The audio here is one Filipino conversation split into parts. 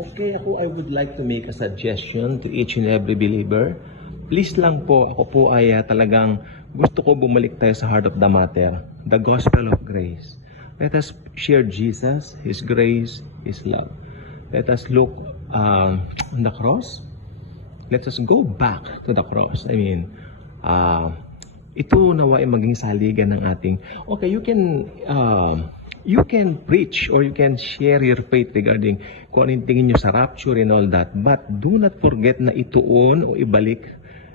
Okay, I would like to make a suggestion to each and every believer. Please lang po, ako po ay talagang gusto ko bumalik tayo sa heart of the matter, the gospel of grace. Let us share Jesus, His grace, His love. Let us look on the cross. Let us go back to the cross. I mean, ito nawa ay maging saligan ng ating, okay, you can preach or you can share your faith regarding kung ano yung tingin nyo sa rapture and all that. But do not forget na ituon o ibalik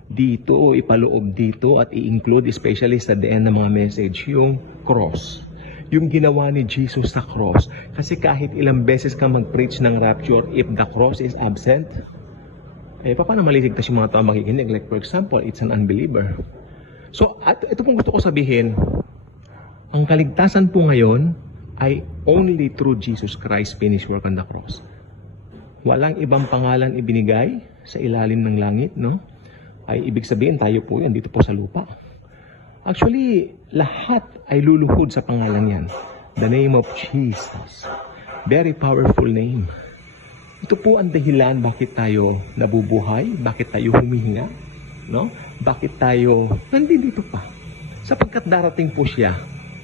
dito o ipaloob dito at i-include especially sa the end ng mga message yung cross. Yung ginawa ni Jesus sa cross. Kasi kahit ilang beses ka mag-preach ng rapture, if the cross is absent, paano maliligtas yung mga tao makikinig? Like for example, it's an unbeliever. So, ito pong gusto ko sabihin, ang kaligtasan po ngayon ay only through Jesus Christ finished work on the cross. Walang ibang pangalan ibinigay sa ilalim ng langit, no? Ay ibig sabihin tayo po yan dito po sa lupa. Actually, lahat ay luluhod sa pangalan yan. The name of Jesus. Very powerful name. Ito po ang dahilan bakit tayo nabubuhay, bakit tayo humihinga, no? Bakit tayo nandito pa? Sapagkat darating po siya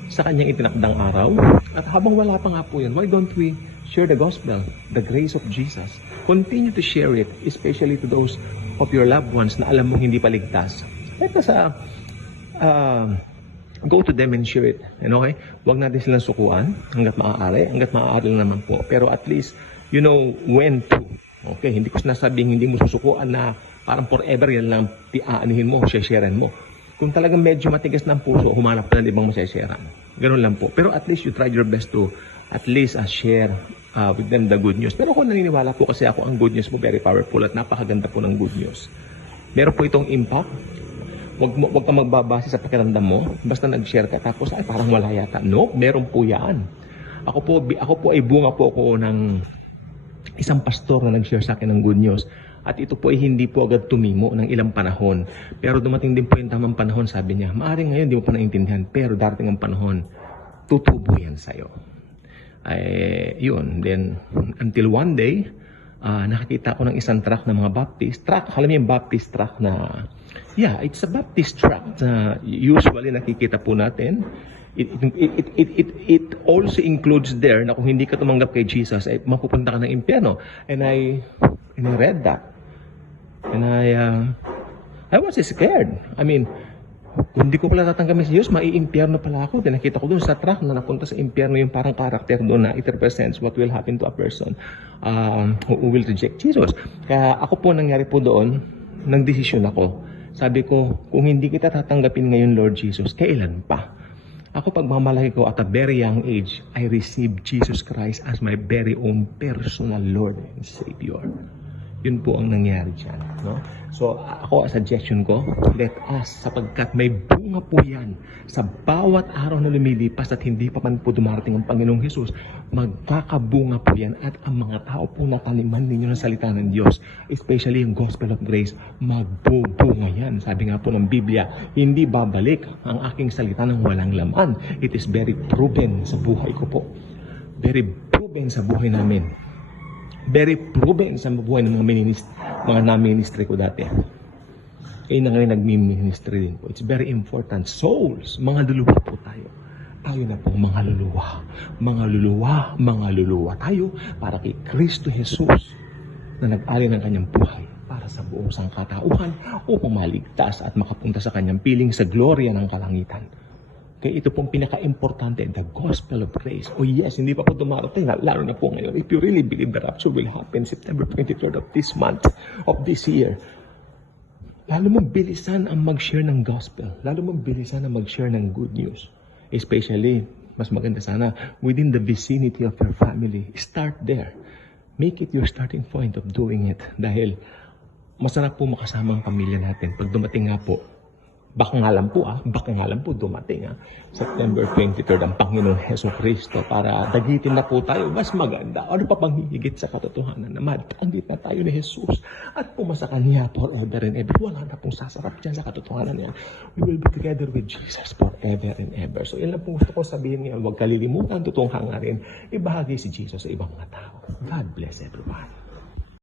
sa kanyang itinakdang araw. At habang wala pa nga po yan, why don't we share the gospel, the grace of Jesus? Continue to share it, especially to those of your loved ones na alam mong hindi pa ligtas. Let us go to them and share it. And okay? Huwag natin silang sukuan hanggat maaari lang naman po. Pero at least, you know when to. Okay? Hindi ko sinasabing hindi mo susukuan na parang forever yan lang aanihin mo, share-sharean mo. Kung talagang medyo matigas ng puso, humanap ka ng ibang masasharean. Ganun lang po. Pero at least you tried your best to at least share with them the good news. Pero ako naniniwala po kasi ako ang good news po very powerful at napakaganda po ng good news. Meron po itong impact. Huwag ka magbabase sa pakiramdam mo. Basta nag-share ka tapos ay parang wala yata. No, meron po yan. Ako po ay bunga po ako ng isang pastor na nag-share sa akin ng good news. At ito po ay hindi po agad tumimo ng ilang panahon. Pero dumating din po yung tamang panahon, sabi niya, maaring ngayon di mo pa naintindihan, pero darating ang panahon, tutubo yan sa'yo. Yun. Then, until one day, nakakita ko ng isang truck ng mga Baptist. Alam niyo yung Baptist truck na, yeah, it's a Baptist truck na usually nakikita po natin. It also includes there na kung hindi ka tumanggap kay Jesus, ay mapupunta ka ng impyerno. And I read that. And I was scared. I mean, kung hindi ko pala tatanggapin si Jesus, maiimpyerno pala ako. Then nakita ko doon sa truck na napunta sa impyerno yung parang karakter doon na it represents what will happen to a person who will reject Jesus. Kaya ako po nangyari po doon, nagdesisyon ako. Sabi ko, kung hindi kita tatanggapin ngayon, Lord Jesus, kailan pa? Ako pagmamalaki ko at a very young age, I received Jesus Christ as my very own personal Lord and Savior. Yun po ang nangyari dyan. No? So, ako, suggestion ko, let us, sapagkat may bunga po yan sa bawat araw na lumilipas at hindi pa man po dumarating ang Panginoong Hesus, magkakabunga po yan at ang mga tao po na taniman ninyo ng salita ng Diyos, especially yung gospel of grace, magbubunga yan. Sabi nga po ng Biblia, hindi babalik ang aking salita ng walang laman. It is very proven sa buhay ko po. Very proven sa buhay namin. Very proven sa buhay ng mga na-ministry ko dati. Kaya na ngayon nag-ministry din po. It's very important. Souls, mga luluwa po tayo. Tayo na po mga luluwa. Mga luluwa tayo para kay Kristo Jesus na nag-alay ng kanyang buhay para sa buong sangkatauhan upang maligtas at makapunta sa kanyang piling sa gloria ng kalangitan. Kaya ito pong pinaka-importante, the gospel of grace. Oh yes, hindi pa po dumarating, lalo na po ngayon. If you really believe the rapture will happen September 23rd of this month, of this year, lalo mong bilisan ang mag-share ng gospel. Lalo mong bilisan ang mag-share ng good news. Especially, mas maganda sana, within the vicinity of your family. Start there. Make it your starting point of doing it. Dahil masarap po makasama ang pamilya natin. Pag dumating nga po, baka nga lang po dumating September 23 ang Panginoon Heso Kristo para dagitin na po tayo. Mas maganda, ano pa pang hihigit sa katotohanan na magtagit na tayo ni Jesus at pumasa Kanya forever and ever. Wala na pong sasarap dyan sa katotohanan niya. We will be together with Jesus forever and ever. So yan lang po gusto ko sabihin ngayon. Huwag kalilimutan, totoong hangarin, ibahagi si Jesus sa ibang mga tao. God bless everyone.